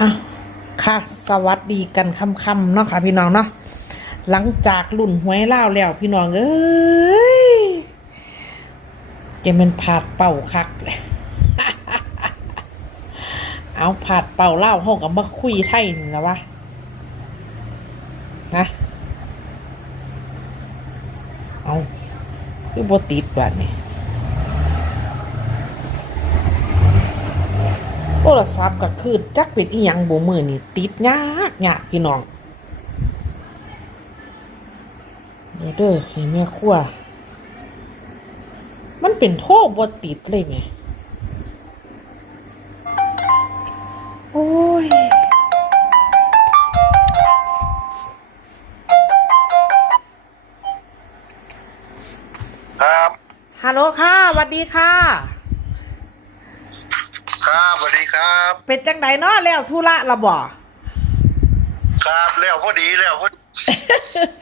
อะค่ะ สวัสดีกันค่ำๆเนาะค่ะพี่น้องเนาะหลังจากลุ่นหวยเล่าแล้วพี่น้องเอ้ยจะเป็นผาดเป่าคักเลยเอาผาดเป่าเล่าห้องกับมาคุยไทยนี่นะวะฮะเอาคือบติดแบบนี้ โทรศัพท์ก็คือจักเป็นอีหยังบ่มือนี่ติดยากยากพี่น้องเดี๋ยวเด้อให้แม่ครัวมันเป็นโทรบ่ติดเลยไงโอ้ยครับฮัลโหลค่ะสวัสดีค่ะครับส วัสดีครับ เป็นจังไดเนาะแล้วธุระละบ่ครับแล้วพอดีแล้วพอดี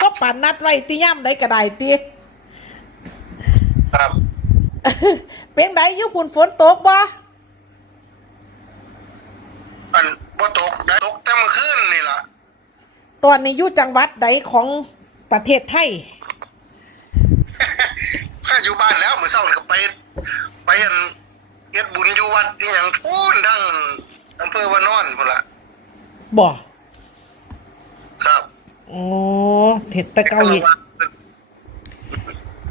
ก็ปันนัดไว้ติย่ำได้ก็ได้ติครับ เป็นไดอยู่พุ่นฝนตกบ่อันบ่ตกได้ตกแต่เมื่อคืนนี่ล่ะ ตอนนี้อยู่จังหวัดใดของประเทศไทยถ้าอยู่บ้านแล้วมื้อเช้านี่ก็ไป ไปอัน เฮ็ดบุญอยู่วัดนี่หยังพูนดังอำเภอวานอนพุ่นล่ะบ่ครับอ๋อเห็นแตะเกาเห็น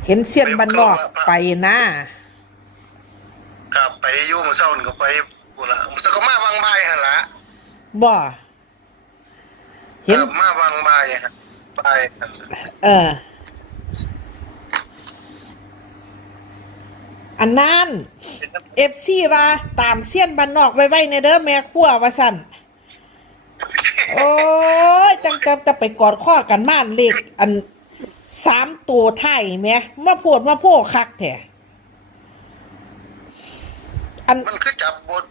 เห็นเสียนบันนอกไปนะ ครับไปอยู่มื้อเช้านี่ก็ไปพุ่นล่ะมันก็มาบางบ่ายหั่นล่ะบ่เห็นครับมาบางบ่ายหั่นบ่ายหั่นล่ะเออ อันนั้นเอฟซีว่าตามเสี้ยนบันนอกไว้ไว้ในเด้อแม่ครัวว่าสั่นโอ้ยจังจะจะไปกอดข้อกันม่านเล็กอันสามตัวไทยแหม่มาโพดมาโพกคักแท้อันมันคือจับบท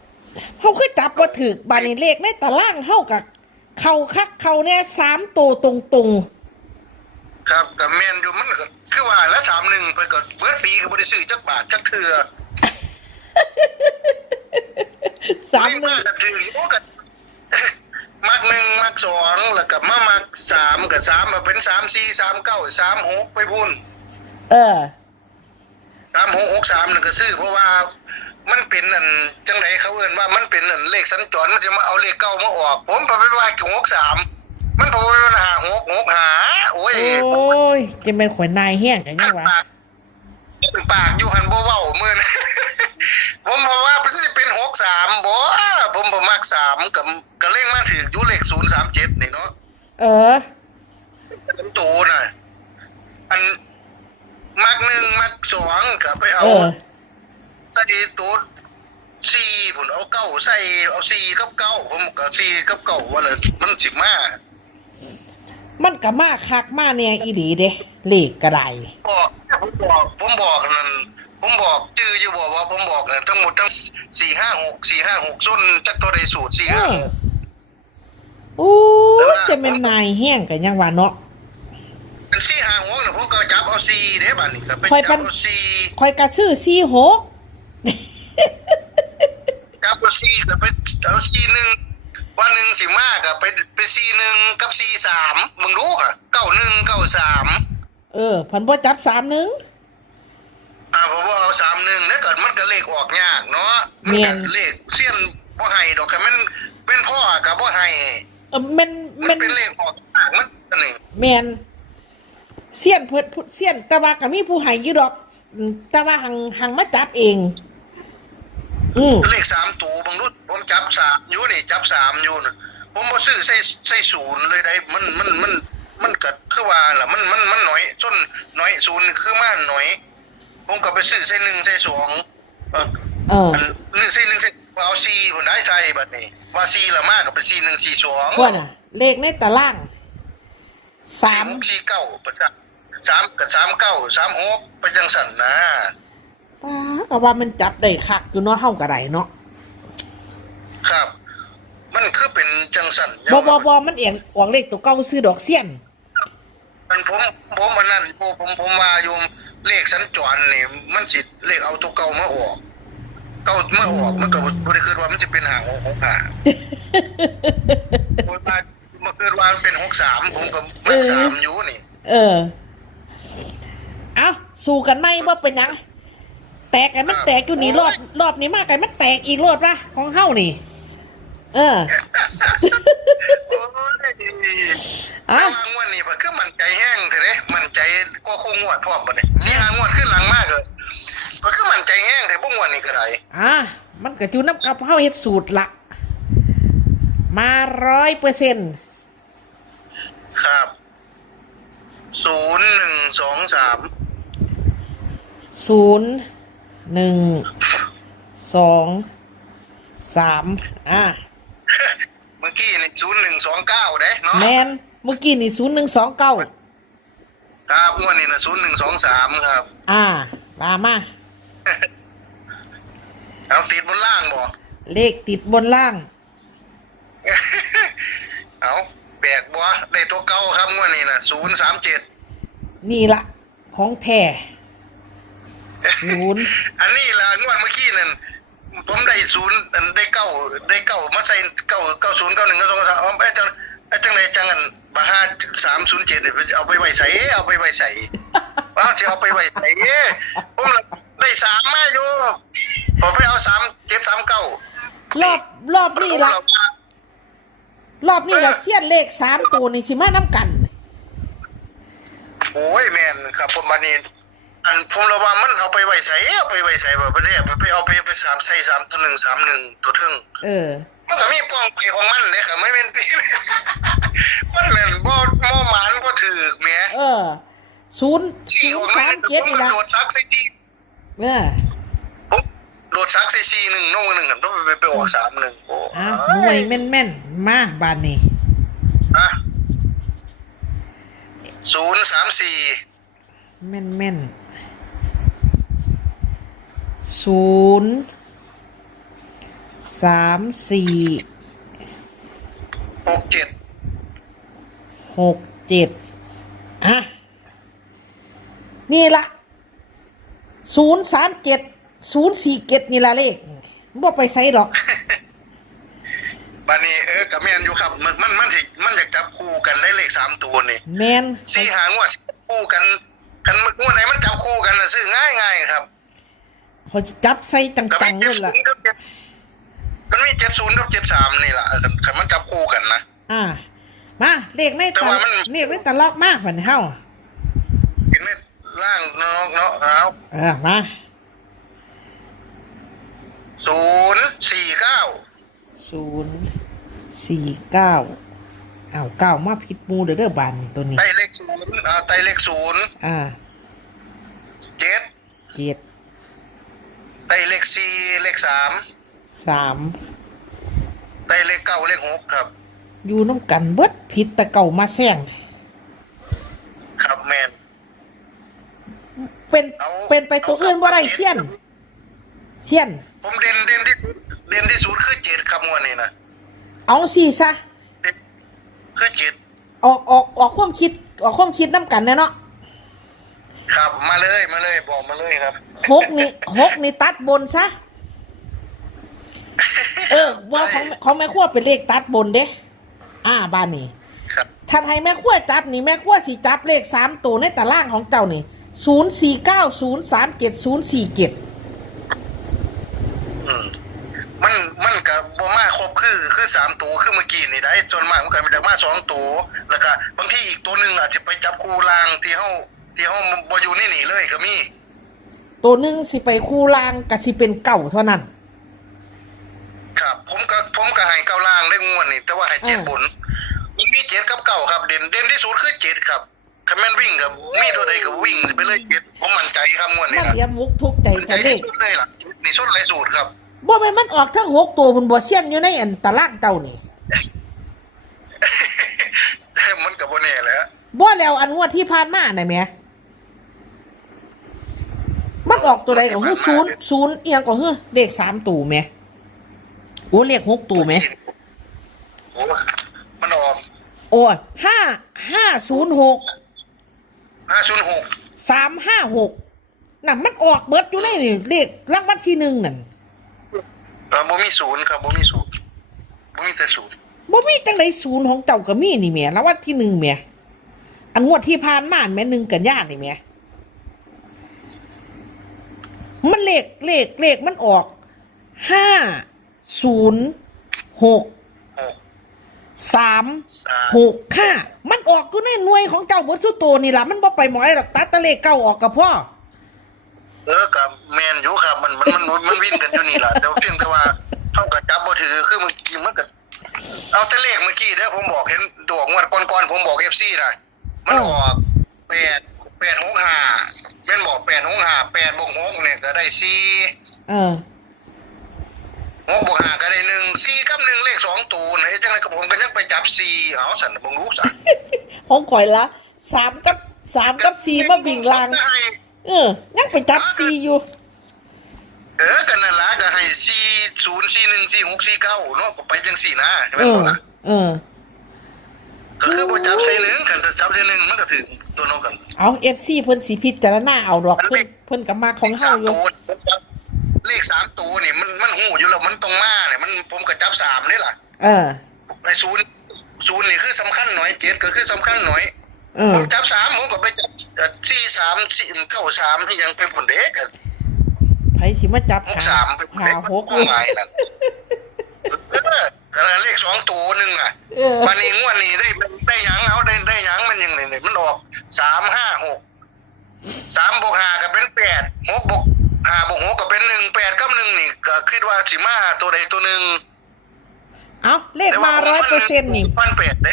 เขาคือจับว่าถือบานีเลขในตารางเท่ากับเขาคักเขาเนี่ยสามตัวตรงตรง ครับก็แม่นอยู่มันก็คือว่าละ31ไปก็เบิดปีก็บ่ได้ซื้อจักบาทจักเทื่อๆสามหมานึ่งกถือโอ้กันมักหนึ่งมักสองแล้วก็มามักสามกับสามมาเป็นสามสี่สามเก้าสามหกไปพุ่นเออสามหกหกสามนั่นก็ซื้อเพราะว่ามันเป็นอันจังไหนเขาเอ่นว่ามันเป็นอันเลขสัญจรมันจะมาเอาเลขเก้ามาออก ผมไปไปว่าหกสาม มันพอไปว่าหาหกหกหาโอ้ยโอ้ยจะเป็นขวนนายแห้งกันยังวะปากปากอยู่หันบ่เว้ามือนะผมบอกว่าเป็นสิเป็นหกสามบ่ผมบ่มักสามกับกับเลขมาถืออยู่เลขศูนย์สามเจ็ดนี่เนาะเออเป็นตูน่ะอันมักหนึ่งมักสองก็ไปเอาเออใส่ตูดสี่ผมเอาเก้าใส่เอาสี่กับเก้าผมก็สี่กับเก้าว่าเลยมันสิมา มันก็มาคักมาเนี่ยอีดีเด้เลขกระไดบอกผมบอกผมบอกนั่นผมบอกจื้ออยู่บอกว่าผมบอกนั่นทั้งหมดทั้งสี่ห้าหกสี่ห้าหกส้นจักตัวใดสูตรสี่เอห้าอหกโอ้ยจะเป็นนายแห้งกันยังวะเนาะ เป็นสี่ห้าหกเนี่ยผมก็จับเอาสี่เด้บัดนี้ก็ไปค่อยเป็จันบเอาสี่คอยกระชื่อสี่หกจับเอาสี่ก็ไปเอาสี่หนึ่ง วันหนึ่งสิมากก็ไปไปสี่หนึ่งกับสี่สามมึงรู้ค่ะเก้าหนึ่งเก้าสามเออพันบ่จับสามหนึ่งอ่าผมว่าเอาสามหนึ่งแล้วก็มันก็เลขออกยากเนาะมันแม่ก็นเลขเสี้ยนบ่ให้ดอกค่ะมันเป็นพ่อกับบ่ให้เออมันมัมันนเป็นเลขออกยากมันอันนี้แมนเสียนเพิ่นผู้เสียนแต่ว่าก็มีผู้ให้อยู่ดอกอืมแต่ว่าหังหังมาจับเอง อืมเลขสามตัวบางรุ่นผมจับสามอยู่นี่จับสามอยู่นะผมบ่ซื้อใส่ใส่ศูนย์เลยได้มันมันมันมันก็คือว่าล่ะมันมันมันหน่อยจนหน่อยศูนย์นี่คือมาหน่อย ผมก็ไปซื้อใส่หนึ่งใส่สองเออเอออันหนึ่งใส่หนึ่งใส่เอาสี่ผมได้ใส่บัดนี้ ว่าสี่ละมากก็เป็นสี่หนึ่งสี่สองพวกน่ะ เลขในตารางสามหกสี่เก้าประจักสามกับสามเก้าสามหกไปจังสันนะ ป้าก็ว่ามันจับได้คักอยู่เนาะเฮาก็ได้เนาะครับ มันคือเป็นจังสันบ่บ่บ่มันเอียงออกเลขตัวเก่าซื้อดอกเสียน มันผมผมมันนั่นผมผมผมว่าอยู่เลขสัญจรนี่มันสิเลขเอาตัวเก่ามาออกเก่ามาออกมันก็บ่ได้คิดว่ามันจะเป็นหางของหาเมื่อวานเมื่อคืนวานเป็นหกสามผมก็มักสามอยู่นี่ เออ เอาสู้กันไหมว่าเป็นหยัง แตกกันมันแตกอยู่นี่รอบรอบนี้มากกันมันแตกอีกรอบละของเฮานี่ เออโอ้ยอะระวังวันนี้เพคือมันใจแห้งเถอะเด้มันใจก็คงงวดพร้อมบ่เนี่ยสี่หางวดขึ้นหลังมากเลยเพคือมันใจแห้งเถอะพวกงวดนี้ก็ได้อะมันก็จูน้ำกับเฮาเฮ็ดสูตรละมาร้อยเปอร์เซ็นต์ครับศูนย์หนึ่งสองสามศูนย์ หนึ่งสองสามอะเมื่อกี้นี่ศูนย์หนึ่งสองเก้าเด้เนาะแมนเมื่อกี้นี่ศูนย์หนึ่งสองเก้าครับงวดนี้นะศูนย์หนึ่งสองสามครับ อ่ามามาเอาติดบนล่างบ่เลขติดบนล่าง เอาแปลกบ่ได้ตัวเก่าครับงวดนี้นะศูนย์สามเจ็ดนี่ละของแท้ ศูนย์อันนี้ล่ะงวดเมื่อกี้นั่นผมได้ศูนย์อันได้เก้าได้เก้ามาใส่เก้าเก้าศูนย์เก้าหนึ่งเก้าสองเก้าสามเอาไปจังไอ้จังไรจังอันบาห้าสามศูนย์เจ็ดเอาไปไว้ใส่เอาไปไว้ใส่ว่าจะเอาไปไว้ใส่ผมละได้สามมาอยู่ผมไปเอาสามเจ็ดสามเก้ารอบรอบนี้ละรอบนี้ละเสี้ยนเลขสามตัวนี่สิมาน้ำกัน โอ้ยแม่นครับผมมานี่ อันผมระว่ามันเอาไปไว้ใส่เอาไปไว้ใส่แบบประเทศไปเอาไปไปสามใส่สามตัวหนึ่งสามหนึ่งตัวเทึ่งเออมันก็มีปองไปของมันเลยค่ะไม่เป็นปีมันเหมือนบ่บ่หมานบ่ถือแหมเออศูนย์ที่ศูขนองย์มัสามนเจ็ดผมนี่ก็ละโดดซักใส่ทีเออผมโดดซักใส่ซีหนึ่งน้องหนึ่งต้องไปไปออกสามหนึ่งโอ้อะหน่วยแม่นแม่นๆมาบานนี้อะศูนย์สามสี่แม่นแม่น ศูนย์สามสี่หกเจ็ดหกเจ็ดอะ นี่ละศูนย์สามเจ็ดศูนย์สี่เจ็ดนี่ละเลขบ่ไปใส่หรอกบานี้เออกับแมนอยู่ครับ มันมันมันสิมันอยากจับคู่กันได้เลขสามตัวนี่แมนสี่หางวดคู่กันกันงวดไหนมันจับคู่กันน่ะซื้อง่ายง่ายๆครับเขาสิจับใส่จัก็มีงๆเจ็เลดยศูล่ะ นย์กับเจ็ดมันมีเจ็ดศูนย์กับเจ็ดสามนี่แหละคันมันจับคู่กันนะ อ่า มาเลขในแต่ตะว่ามัน เลขในตะลอกมากกว่านี้เฮาเห็นไหมล่างเนาะเนาะเอาเออมาศูนย์สี่เก้าศูนย์สี่เก้าอ้าวเก้ามาผิดหมูเด้อเด้อบานนี่ตัวนี้ ไตเลขศูนย์อ่าไตเลขศูนย์อ่าเจ็ดเจ็ดไตเลข สี่เลขสามสามไตเลขเก้าเลขหกครับ อยู่น้ำกันเบิดผิดแต่เก่ามาแซงครับแมนเป็นเอาเป็นไปตัวอื่นบ่ได้เสี้ยนเสี้ยน ผมเด่นเด่นที่เด่นที่สุดคือเจ็ดครับงวดนี้นะเอาสี่ซะเด่นคือเจ็ดออกออกออกความคิดออกความคิดน้ำกันแน่เนาะครับมาเลยมาเลยบอกมาเลยครับหกนี่หกนี่ตัดบนซะเออ ว่าของของแม่ขั้วเป็นเลขตัดบนเด้ อ่าบ้านนี้ครับท่านให้แม่ขั้วจับนี่แม่ขั้วสิจับเลขสามตัวในตารางของเจ้านี่ศูนย์สี่เก้าศูนย์สามเจ็ดศูนย์สี่เจ็ดอืมมันมันกับบ่มาครบคือคือสามตัวคือเมื่อกี้นี่ได้จนมากมันก็มีแต่มาสองตัวแล้วก็บางที่อีกตัวหนึ่งอาจจะไปจับคู่รางที่เฮาที่เฮาบ่อยู่นี่นี่เลยก็มี ตัวหนึ่งสิไปคู่ล่างกับสิเป็นเก่าเท่านั้นครับ ผมก็ผมก็ให้เก้าล่างได้งวดนี่แต่ว่าให้เจ็ดอืมบนมันมีเจ็ดกับเก้าครับ เด่นเด่นที่สุดคือเจ็ดครับคันแม่นวิ่งกับมีตัวใดก็วิ่งไปเลยเจ็ดผมมั่นใจครับงวดนี้มันนะเรียนมุกทุกใจมั่นใจกันเลที่ขสุดเลยล่ะนี่สุดเลยสูตรครับ บ่แม่นมันออกทั้งหกตัวบนบัวเซียนอยู่ในอันตารางเก่านี่มันกับโบเน่แหล้วบ่แล้วอันงวดที่ผ่านมาน่ะแหม่มันออกตัวใดของฮือศูนย์ศูนย์เอียงของฮือเลขสามตัวแหม่โอ้เลขหกตัวแหม่โอ้มันออกโอ้ห้าห้าศูนย์หกห้าศูนย์หกสามห้าหกน่ะมันออกเบิดอยู่ในนี่เลขรางวัลที่หนึ่งนั่นเออบ่มีศูนย์ครับบ่มีศูนย์อ่าบ่มีศูนย์มาเลขในตะลอกมากกว่านี้เฮาบ่มีศูนย์ครับบ่มีศูนย์อ่าบ่มีแต่ศูนย์บ่มีจังไดศูนย์ของเจ้าก็มีนี่แหม่แล้ววันที่หนึ่งแหม่อันงวดที่ผ่านมาแหม่หนึ่งกันยานี่แหม่มันเลขเลขเลขมันออกห้า ศูนย์หกหกสามสามหกห้ามันออกก็ในหน่วยของเจ้าบนสุโตนี่ล่ะมันบ่ไปหมองไอ้ดอกตัดแตะเลขเก้าออกกับพ่อเออกับแมนอยู่ครับมันมันมันมันวิ่นกันอยู่นี่แหละแต่ว่าเพียงแต่ว่าเท่ากับจับบ่ถือคือเมื่อกี้มันก็เอาแต่เลขเมื่อกี้เด้อผมบอกเห็นดวงวันก่อนๆผมบอก FC นะมันออกแปดแปดหกห้าแม่นบอกแปดหกห้าแปดบวกหกเนี่ยก็ได้สี่เออ หกบวกห้าก็ได้หนึ่งสี่กับหนึ่งเลขสองตัวนะจังไรกับผมก็ยังไปจับสี่เอาสันผมรู้สันของข่อยละสามกับสามกับสี่มาวิ่งลาง เออ ยังไปจับสี่อยู่ เออกันนั่นละก็ให้สี่ศูนย์สี่หนึ่งสี่หกสี่เก้าเนาะก็ไปจังสี่นะเอแม่นอบ่ล่ะเออก็คือบ่จับใส่หนึ่งคันจับใส่หนึ่งมันก็ถึงตัวนกกัน เอาเอฟซีเพิ่นสีพิจารณาเอาดอกเพิ่นเพิ่นกับมาของเฮาอยู่ตัว เลขสามตัวนี่มันมันหูอยู่แล้วมันตรงมาเนี่ยมันผมก็จับสามนี่ล่ะเออไอ้ศูนย์ศูนย์นี่คือสำคัญหน่อยเจ็ดก็คือสำคัญหน่อยเอผอมจับสามผมก็ไปจับเอ่อสี่สามสี่เก้าสามที่ยังเป็นผลเด็กอะไผสิมาจับหกหาสามเป็นผลหาเด็กหกก็หมายนั่นเออกระเลขสองตัวหนึ่งอะเออวันนี้งวดนี้ได้ได้หยังเอาได้ได้หยังมันยังไงเนี่ยมันออกสามห้าหกสามบวกห้าก็เป็นแปดหกบวกห้าบว กหกก็เป็นหนึ่งแปดกับหนึ่งนี่ก็คิดว่าสิมาตัวใดตัวหนึ่งเอาเลขมาร้อยเปอร์เซ็นต์นี่พันแปดเด้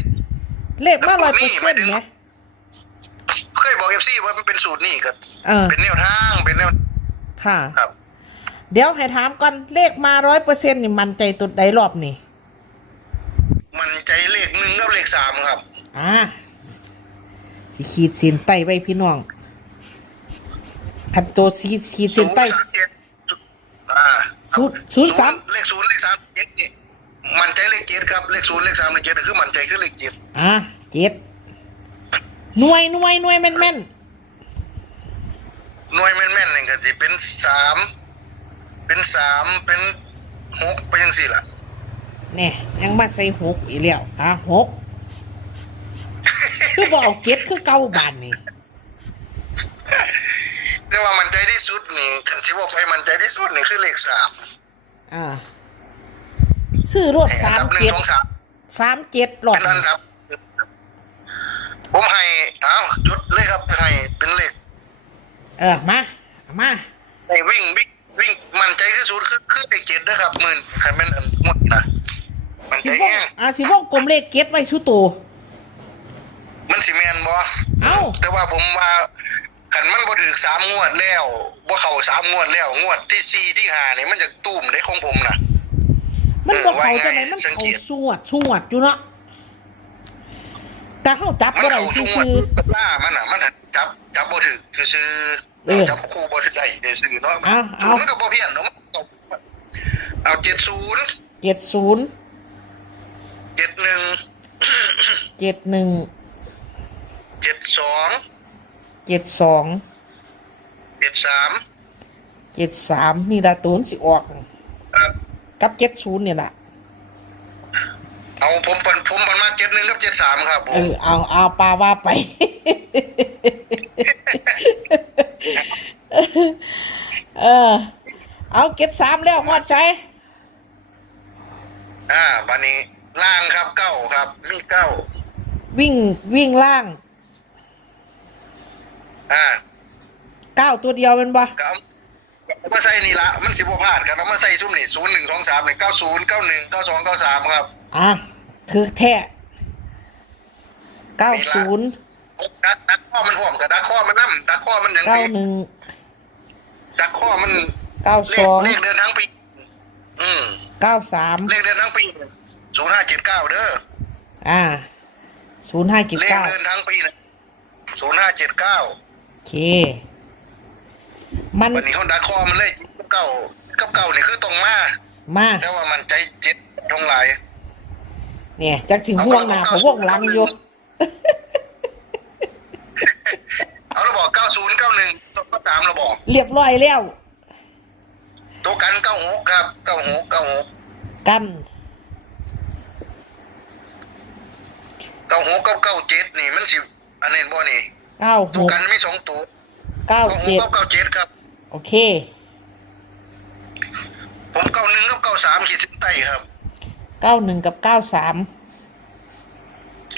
เลขมาร้อยเปอร์เซ็นต์ไหมเคยบอกเอฟซีว่ามันเป็นสูตรนี่ก็เออเป็นแนวทางเป็นแนวค่ะครับ เดี๋ยวให้ถามก่อนเลขมาร้อยเปอร์เซ็นต์นี่มันใจตุดใดรอบนี่มันใจเลขหนึ่งกับเลขสามครับ อ่าสิขีดเส้นใต้ไว้พี่น้อง คันโตสีขีดเส้นใต้ศูย์สามเจ็ดอ่าศูนย์ศูนย์สามเลขศูนย์เลขสามเจ็ดนี่มันใจเลขเจ็ดครับเลขศูนย์เลขสามเลขเจ็ดคือมันใจคือเลขเจ็ดอ่าเจ็ดหน่วยหน่วยหน่วยแม่นแม่นหน่วยแม่นๆนี่ก็จะเป็นสามเป็นสามเป็นหกไปยังสี่ล่ะๆเนี่ยยังมาใส่หกอีกแล้วอะหกคือบอกเก็ดคือเก้าบานนี่ เรียกว่ามันใจที่สุดนี่คันที่ว่าไปมันใจที่สุดนี่คือเลขสามอ่าซื้อรถอัสานมดับหนึ่งเจ็ดสองสามสามเจ็ดหลอดเป็นอันดับ ผมให้อ้าวจุดเลยครับให้เป็นเลขเออมา มาให้วิ่งวิ่งวิ่งมันใจที่สุดคือคือเลขเจ็ดนะครับหมื่นคันแม่นอันหมดนะมันสิใจวงแห้งอ่าสิวงกลมเลขเก็ดไว้ชุโตมันสิแมนบ่เอ้าแต่ว่าผมว่า ขันมันบ่ถึกสามงวดแล้วบ่เข้าสามงวดแล้ว งวดที่สี่ที่ห้านี่มันจะตุ้มได้ของผมน่ะมันบอกเออว่าเขาไงจะไหนมันสังเขาเกตสวดสวดอยู่เนาะแต่เขาจับมันบ่ได้เข้าซื่ทุกงวดอกับล่ามันน่ะมันจับจับบ่ถึกซื่อเออจับคู่บ่ถึกได้ซื่อเนาะเอาเอามันก็บ่เพี้ยนเนาะเอา70เจ็ดศูนย์71เจ็ดหนึ่ง72 เจ็ดสอง73เจ็ดสามนี่ละตูนสิออก ครับ กับเจ็ดศูนย์เนี่ยแหละเอาผมผมผมมันมา71กับ73ครับผเอมอเอาเอาปลาว่าไป เออ เอาเก็ดสามแล้วหมดใจอ่าวันนี้ล่างครับเก้าครับ มีเก้าวิ่งวิ่งล่าง อ่าเก้าตัวเดียวเป็นบ่ก็เอาเอามาใส่นี่ละมันสิบพลาดครับเอามาใส่ซุ้มนี่ศูนย์หนึ่งสองสามนี่เก้าศูนย์เก้าหนึ่งเก้าสองเก้าสามครับอะถือแท้เก้าศูนย์ดักดักข้อมันห่วมกับดักข้อมันนั่ดักข้อมันอย่างเก้านี้หนึ่งดักข้อมันเก้าเลสของเลขเดินทั้งปี อืมเก้าสามเลขเดินทั้งปีศูนย์ห้าเจ็ดเก้าเด้ออ่าศูนย์ห้าเจ็ดเลขเก้าเดินทั้งปีศูนย์ห้าเจ็ดเก้าโอ เค มันวันนี้เขาดักข้อมันเลยกับเก้ากับเก้านี่คือตรงมามา แต่ว่ามันใจเจ็ดตรงหลายเนี่ยจักถึงห่วงหน้าเพราะห่วงหลังอยู่ เอาเราบอกเก้าศูนย์เก้าหนึ่งก็ตามเราบอก เรียบร้อยแล้ว ตัวกันเก้าหกครับเก้าหกเก้าหกกันเก้าหกกับเก้าเจ็ดนี่มันสิ อันนี้บ่นี่ เก้าหตัวกกันมีสองตัวเก้าเก้าหกเจ็ดกับเก้าเจ็ดครับ โอเค ผมเก้าหนึ่งกับเก้าสามขีดเส้นใต้ครับ เก้าหนึ่งกับเก้าสาม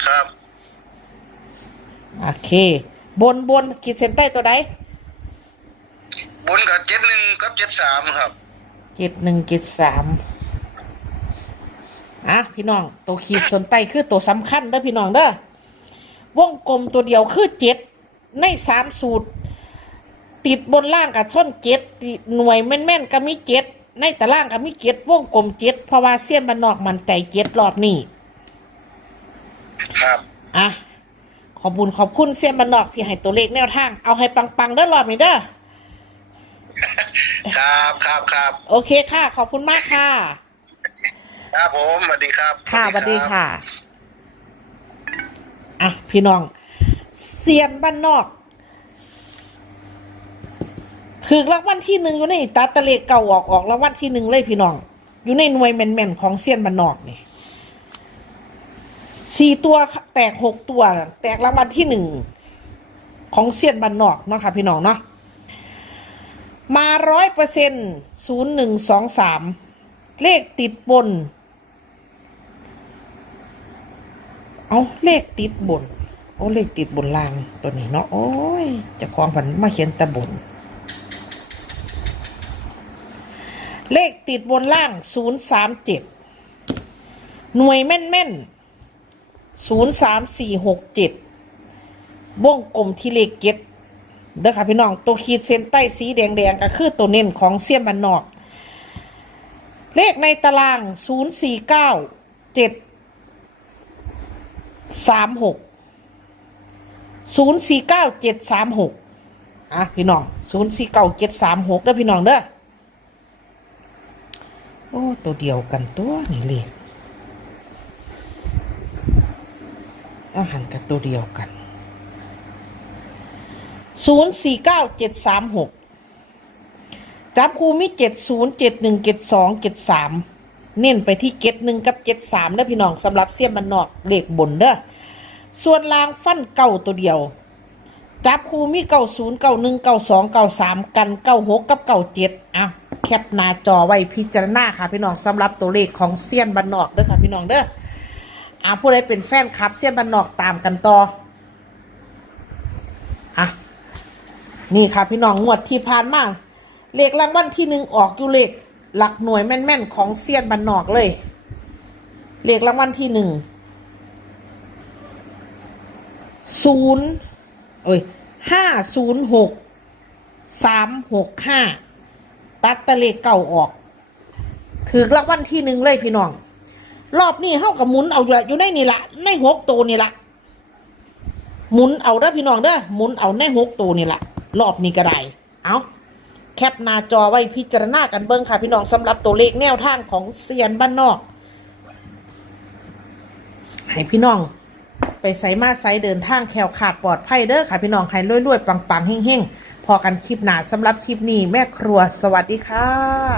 ครับ โอเค บนบนขีดเส้นใต้ตัวใดบนกับเจ็ดหนึ่งกับเจ็ดสามครับ เจ็ดหนึ่งเจ็ดสามอะพี่น้อง ตัวขีดเส้นใต้คือตัวสำคัญเด้อพี่น้องเด้อวงกลมตัวเดียวคือเจ็ด ในสามสูตร ติดบนล่างกับช่นเจ็ดติดหน่วยแม่นๆก็มีเจ็ดในตารางก็มีเจ็ดวงกลมเจ็ดเพราะว่าเสี้ยนบันนอกมันใจเจ็ดรอบนี้ครับอะขอบคุญขอบคุณเซียนบันนอกที่ให้ตัวเลขแนวทาง เอาให้ปังๆเด้อรอบนี้เด้อครับครับครับโอเคค่ะ ขอบคุณมากค่ะ ครับผมสวัสดีครับ ค่ะสวัสดีค่ะ อะ พี่น้องเซียนบ้านนอกถือรางวัลที่หนึ่งอยู่ในตาตะเลเก่าออกออกรางวัลที่หนึ่งเลยพี่น้อง อยู่ในหน่วยแมนๆของเซียนบ้านนอกนี่สี่ตัวแตกหกตัว แตกรางวัลที่หนึ่งของเซียนบ้านนอกเนาะค่ะพี่น้องเนาะมาร้อยเปอร์เซ็นต์ศูนย์หนึ่งสองสามเลขติดบน เอาเลขติดบน โอ้เลขติดบนล่างตัวนี้เนาะโอ้ยจะคลองผันมาเขียนตะบนเลขติดบนล่างศูนย์สามเจ็ดหน่วยแม่นแม่นศูนย์สามสี่ห03467วงกลมที่เลขเก็ตเด้อค่ะพี่น้อง ตัวขีดเส้นใต้สีแดงแดงก็คือตัวเน้นของเสี้ยมบันนอก เลขในตาราง 049 7 36 ศูนย์สี่เก้าเจ็ดสามหกอะพี่น้องศูนย์สี่เก้าเจ็ดสามหกเด้อพี่น้องเด้อโอ้ตัวเดียวกันตัวนี่เลยอาหารกับตัวเดียวกันศูนย์สี่เก้าเจ็ดสามหกจับคูมีเจ็ดศูนย์เจ็ดหนึ่งเจ็ดสองเจ็ดสามเน้นไปที่เก็ดหนึ่งกับเก็ดสามเด้อพี่น้องสำหรับเสี้ยนบันนอกเลขบนเด้อ ส่วนลางฟันเก่าตัวเดียว จับคูมีเก่าศูนย์เก่าหนึ่งเก่าสองเก่าสามกันเก่าหกกับเก่าเจ็ดอะแคปหน้าจอไว้พิจารณาค่ะพี่น้องสำหรับตัวเลขของเซียนบันนอกเด้อค่ะพี่น้องเด้ออะผู้ใดเป็นแฟนคลับเซียนบันนอกตามกันต่ออะนี่ค่ะพี่น้องงวดที่ผ่านมาเลขรางวัลที่หนึ่งออกอยู่เลขหลักหน่วยแม่นๆของเซียนบันนอกเลยเลขรางวัลที่หนึ่ง ศูนย์เอ้ยห้าศูนย์หกสามหกห้าตัดตะเลขเก่าออก ถือรางวัลที่หนึ่งเลยพี่น้อง รอบนี้เฮากับหมุนเอาอยู่ละอยู่ในนี่ละในหกตัวนี่ละหมุนเอาเด้อพี่น้องเด้อหมุนเอาในหกตัวนี่ละรอบนี้ก็ได้เอาแคปหน้าจอไว้พิจารณากันเบิ้งค่ะ พี่น้องสำหรับตัวเลขแนวทางของเซียนบ้านนอก ให้พี่น้อง ไปใส่มาใส่เดินทางแคล้วขาดปลอดภัยเด้อค่ะพี่น้องให้รวยๆปังๆเฮ้งๆพอกันคลิปหนาสำหรับคลิปนี้แม่ครัวสวัสดีค่ะ